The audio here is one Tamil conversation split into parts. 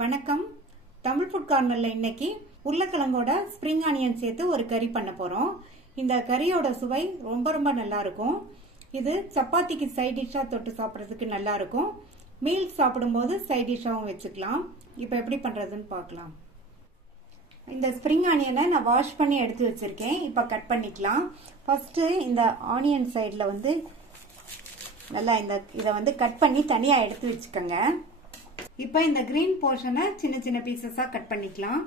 வணக்கம். தமிழ் ஃபுட் கார்னர்ல இன்னைக்கு உருளைக்கிழங்கோட ஸ்ப்ரிங் ஆனியன் சேர்த்து ஒரு கறி பண்ண போறோம். இந்த கறியோட சுவை ரொம்ப நல்லா இருக்கும். இது சப்பாத்திக்கு சைட் டிஷ்ஷா தொட்டு சாப்பிட்றதுக்கு நல்லா இருக்கும். மீல்ஸ் சாப்பிடும்போது சைட் டிஷ்ஷாவும் வச்சுக்கலாம். இப்போ எப்படி பண்றதுன்னு பார்க்கலாம். இந்த ஸ்ப்ரிங் ஆனியனை நான் வாஷ் பண்ணி எடுத்து வச்சிருக்கேன். இப்போ கட் பண்ணிக்கலாம். ஃபர்ஸ்ட் இந்த ஆனியன் சைடில் வந்து நல்லா இதை கட் பண்ணி தனியா எடுத்து வச்சுக்கோங்க. இப்போ இந்த கிரீன் போர்ஷனை சின்ன சின்ன பீசஸா கட் பண்ணிக்கலாம்.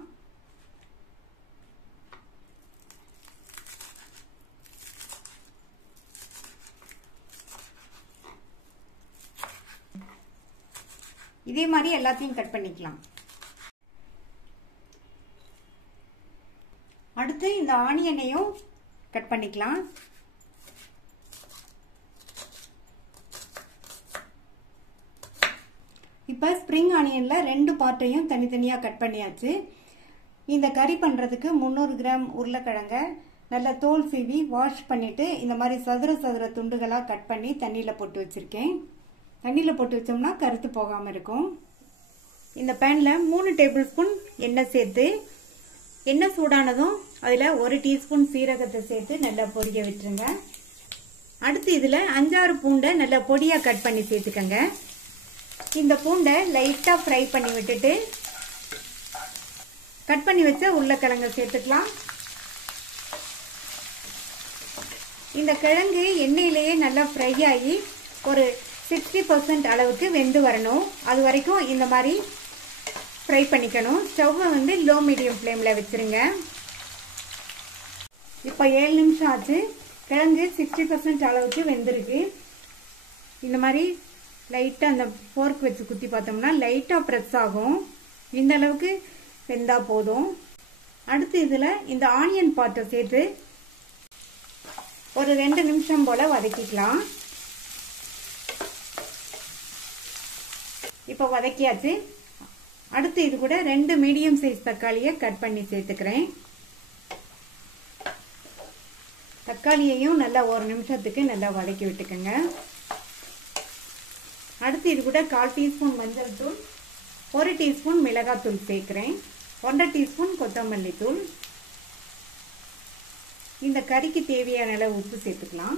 இதே மாதிரி எல்லாத்தையும் கட் பண்ணிக்கலாம். அடுத்து இந்த ஆனியனையும் கட் பண்ணிக்கலாம். இப்போ ஸ்ப்ரிங் ஆனியன்ல ரெண்டு பார்ட்டையும் தனித்தனியா கட் பண்ணியாச்சு. இந்த கறி பண்றதுக்கு 300 கிராம் உருளைக்கிழங்க நல்லா தோல் சீவி வாஷ் பண்ணிட்டு இந்த மாதிரி சதுர துண்டுகளா கட் பண்ணி தண்ணியில போட்டு வச்சிருக்கேன். தண்ணியில போட்டு வச்சோம்னா கருத்து போகாம இருக்கும். இந்த பேன்ல 3 டேபிள் ஸ்பூன் எண்ணெய் சேர்த்து எண்ணெய் சூடானதும் அதுல 1 டீஸ்பூன் சீரகத்தை சேர்த்து நல்லா பொரிய விட்டுருங்க. அடுத்து இதுல 5-6 பூண்டை நல்லா பொடியா கட் பண்ணி சேர்த்துக்கங்க. இந்த பூண்டை லைட்டா ஃப்ரை பண்ணி விட்டுட்டு கட் பண்ணி வச்ச உருளைக்கிழங்கு சேர்த்துக்கலாம். இந்த கிழங்கு எண்ணெயிலேயே நல்லா ஃப்ரை ஆகி ஒரு 60% அளவுக்கு வெந்து வரணும். அது வரைக்கும் இந்த மாதிரி ஃப்ரை பண்ணிக்கணும். ஸ்டவ்வை லோ மீடியம் ஃப்ளேம்ல வச்சிருங்க. இப்போ 7 நிமிஷம் ஆச்சு. கிழங்கு 60% அளவுக்கு வெந்திருக்கு. இந்த மாதிரி லைட்டா அந்த ஃபோர்க் வச்சு குத்தி பார்த்தோம்னா லைட்டா பிரஸ் ஆகும். இந்த அளவுக்கு வெந்தா போதும். அடுத்து இதுல இந்த ஆனியன் பார்ட்டை சேர்த்து ஒரு 2 நிமிஷம் போல வதக்கிக்கலாம். இப்போ வதக்கியாச்சு. அடுத்து இது கூட 2 மீடியம் சைஸ் தக்காளியை கட் பண்ணி சேர்த்துக்கிறேன். தக்காளியையும் நல்லா 1 நிமிஷத்துக்கு நல்லா வதக்கி விட்டுக்கோங்க. அடுத்து இது கூட 1/4 டீஸ்பூன் மஞ்சள் தூள், 1 டீஸ்பூன் மிளகாய் தூள் சேர்க்கிறேன். 1/2 டீஸ்பூன் கொத்தமல்லி தூள். இந்த கறிக்கு தேவையான அளவு உப்பு சேர்த்துக்கலாம்.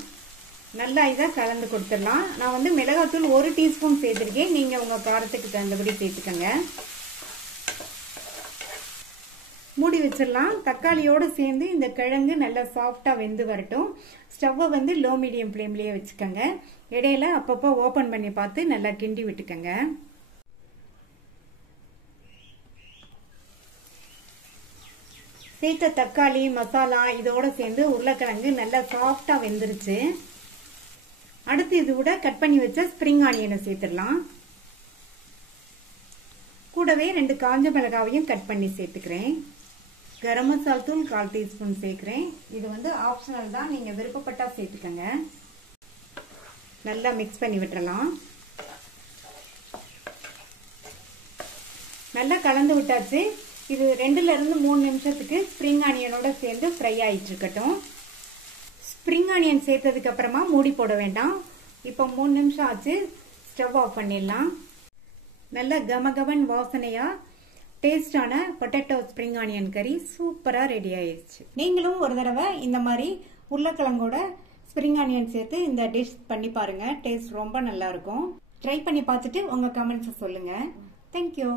நல்லா இதை கலந்து கொடுத்துடலாம். நான் மிளகாய் தூள் 1 டீஸ்பூன் சேர்த்திருக்கேன். நீங்க உங்க காரத்துக்கு தகுந்தபடி சேர்த்துக்கங்க. மூடி வச்சிடலாம். தக்காளியோடு சேர்ந்து இந்த கிழங்கு நல்லா சாஃப்டா வெந்து வரட்டும். ஸ்டவ்வை லோ மீடியம் ஃப்ளேம்லயே வச்சுக்கோங்க. இடையில அப்பப்போ ஓபன் பண்ணி பார்த்து நல்லா கிண்டி விட்டுக்கங்க. சேர்த்த தக்காளி மசாலா இதோட சேர்ந்து உருளைக்கிழங்கு நல்லா சாஃப்டா வெந்துருச்சு. அடுத்து இது கூட கட் பண்ணி வச்ச ஸ்ப்ரிங் ஆனியனை சேர்த்துடலாம். கூடவே 2 காஞ்ச மிளகாவையும் கட் பண்ணி சேர்த்துக்கிறேன். கரம் மசாலா தூள் 1/4 டீஸ்பூன் சேர்க்கிறேன். இது ஆப்ஷனல் தான், நீங்க விருப்பப்பட்டா சேர்த்துக்கங்க. நல்லா மிக்ஸ் பண்ணி விட்டுறலாம். நல்லா கலந்து விட்டாச்சு. இது 2ல இருந்து 3 நிமிஷத்துக்கு ஸ்ப்ரிங் ஆனியனோட சேர்ந்து ஃப்ரை ஆயிட்டு இருக்கட்டும். ஸ்ப்ரிங் ஆனியன் சேர்த்ததுக்கு அப்புறமா மூடி போட வேண்டாம். இப்போ 3 நிமிஷம் ஆச்சு. ஸ்டவ் ஆஃப் பண்ணிடலாம். நல்ல கமகமன் வாசனையா டேஸ்டான பொட்டேட்டோ ஸ்ப்ரிங் ஆனியன் கறி சூப்பரா ரெடி ஆயிடுச்சு. நீங்களும் ஒரு தடவை இந்த மாதிரி உருளைக்கிழங்கோட ஸ்ப்ரிங் ஆனியன் சேர்த்து இந்த டிஷ் பண்ணி பாருங்க. டேஸ்ட் ரொம்ப நல்லா இருக்கும். ட்ரை பண்ணி பார்த்துட்டு உங்க கமெண்ட்ஸ் சொல்லுங்க. தேங்க்யூ.